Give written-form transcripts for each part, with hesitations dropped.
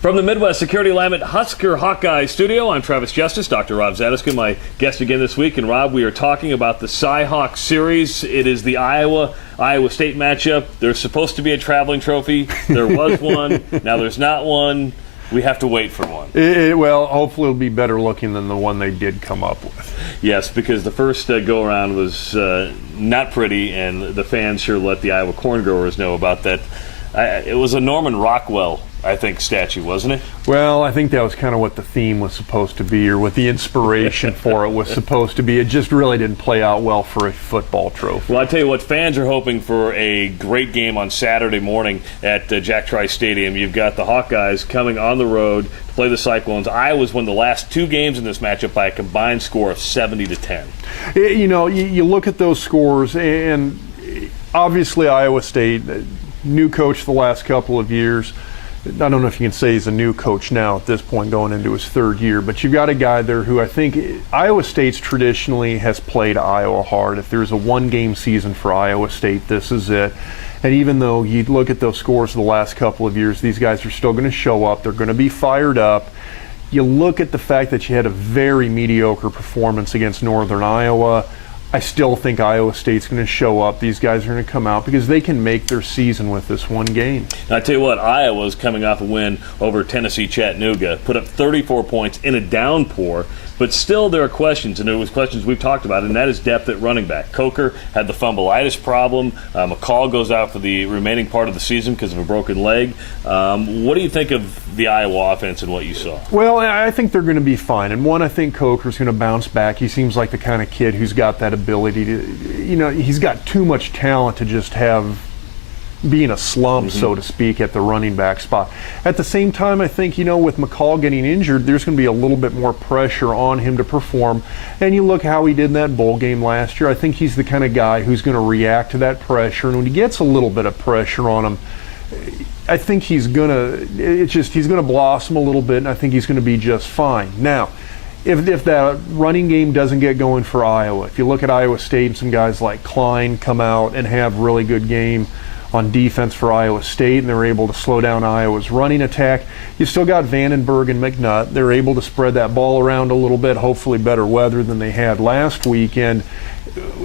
From the Midwest Security Alignment Husker Hawkeye Studio, I'm Travis Justice, Dr. Rob Zadiska, my guest again this week. And Rob, we are talking about the Cy-Hawk series. It is the Iowa State matchup. There's supposed to be a traveling trophy. There was one. Now there's not one. We have to wait for one. Well, hopefully it'll be better looking than the one they did come up with. Yes, because the first go-around was not pretty, and the fans sure let the Iowa corn growers know about that. It was a Norman Rockwell, I think, statue, wasn't it? Well, I think that was kind of what the theme was supposed to be, or what the inspiration for it was supposed to be. It just really didn't play out well for a football trophy. Well, I tell you what, fans are hoping for a great game on Saturday morning at Jack Trice Stadium. You've got the Hawkeyes coming on the road to play the Cyclones. Iowa's won the last two games in this matchup by a combined score of 70-10. You know, you look at those scores, and obviously Iowa State, new coach the last couple of years. I don't know if you can say he's a new coach now at this point going into his third year, but you've got a guy there who I think Iowa State's traditionally has played Iowa hard. If there's a one-game season for Iowa State, this is it. And even though you look at those scores the last couple of years, these guys are still going to show up. They're going to be fired up. You look at the fact that you had a very mediocre performance against Northern Iowa. I still think Iowa State's going to show up. These guys are going to come out because they can make their season with this one game. And I tell you what, Iowa's coming off a win over Tennessee Chattanooga, put up 34 points in a downpour, but still there are questions, and there was questions we've talked about, and that is depth at running back. Coker had the fumbleitis problem. McCall goes out for the remaining part of the season because of a broken leg. What do you think of the Iowa offense and what you saw? Well, I think they're going to be fine. And one, I think Coker's going to bounce back. He seems like the kind of kid who's got that ability to, you know, he's got too much talent to just be in a slump, so to speak, at the running back spot. At the same time, I think, you know, with McCall getting injured, there's going to be a little bit more pressure on him to perform. And you look how he did in that bowl game last year. I think he's the kind of guy who's going to react to that pressure. And when he gets a little bit of pressure on him, I think he's going to blossom a little bit, and I think he's going to be just fine. Now, if that running game doesn't get going for Iowa, if you look at Iowa State and some guys like Klein come out and have really good game on defense for Iowa State, and they're able to slow down Iowa's running attack. You still got Vandenberg and McNutt. They're able to spread that ball around a little bit, hopefully better weather than they had last weekend.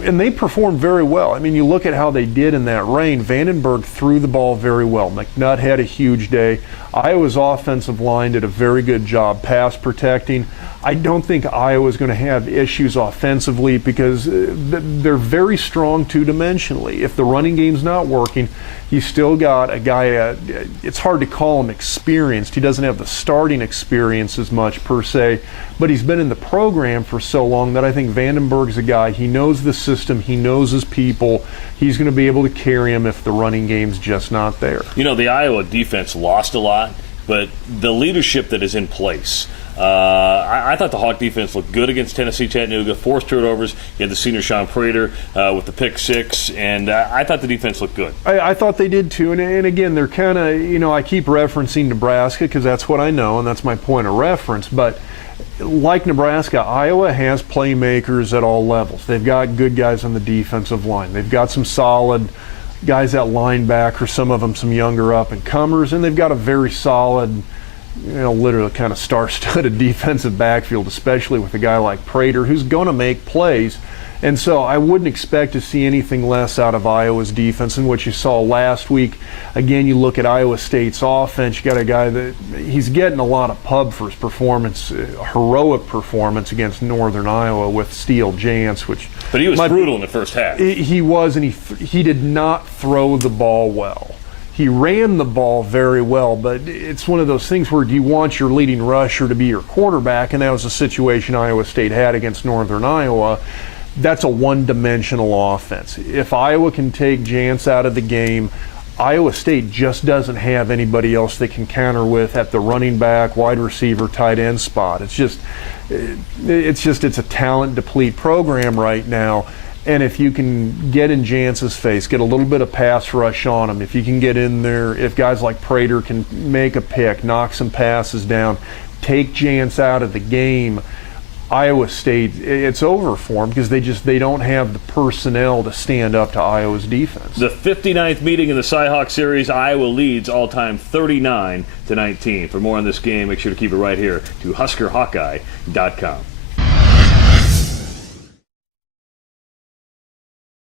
And they performed very well. I mean, you look at how they did in that rain. Vandenberg threw the ball very well. McNutt had a huge day. Iowa's offensive line did a very good job pass protecting. I don't think Iowa's going to have issues offensively because they're very strong two-dimensionally. If the running game's not working, you still got a guy, it's hard to call him experienced. He doesn't have the starting experience as much per se, but he's been in the program for so long that I think Vandenberg's a guy, he knows the system, he knows his people, he's going to be able to carry him if the running game's just not there. You know, the Iowa defense lost a lot, but the leadership that is in place, I thought the Hawk defense looked good against Tennessee Chattanooga. 4 turnovers. You had the senior Sean Prater with the pick 6, and I thought the defense looked good. I thought they did too. And again, they're kind of, you know, I keep referencing Nebraska because that's what I know and that's my point of reference. But like Nebraska, Iowa has playmakers at all levels. They've got good guys on the defensive line. They've got some solid guys at linebacker, some of them some younger up-and-comers, and they've got a very solid, you know, literally kind of star-studded defensive backfield, especially with a guy like Prater, who's going to make plays. And so I wouldn't expect to see anything less out of Iowa's defense than what you saw last week. Again, you look at Iowa State's offense, you got a guy that he's getting a lot of pub for his performance, heroic performance against Northern Iowa with Steele Jance, which... But he was brutal in the first half. He was, and he did not throw the ball well. He ran the ball very well, but it's one of those things where you want your leading rusher to be your quarterback, and that was a situation Iowa State had against Northern Iowa. That's a one-dimensional offense. If Iowa can take Jance out of the game, Iowa State just doesn't have anybody else they can counter with at the running back, wide receiver, tight end spot. It's a talent deplete program right now. And if you can get in Jance's face, get a little bit of pass rush on him, if you can get in there, if guys like Prater can make a pick, knock some passes down, take Jance out of the game, Iowa State, it's over for them because they don't have the personnel to stand up to Iowa's defense. The 59th meeting in the Cy-Hawk series, Iowa leads all-time 39-19. For more on this game, make sure to keep it right here to HuskerHawkeye.com.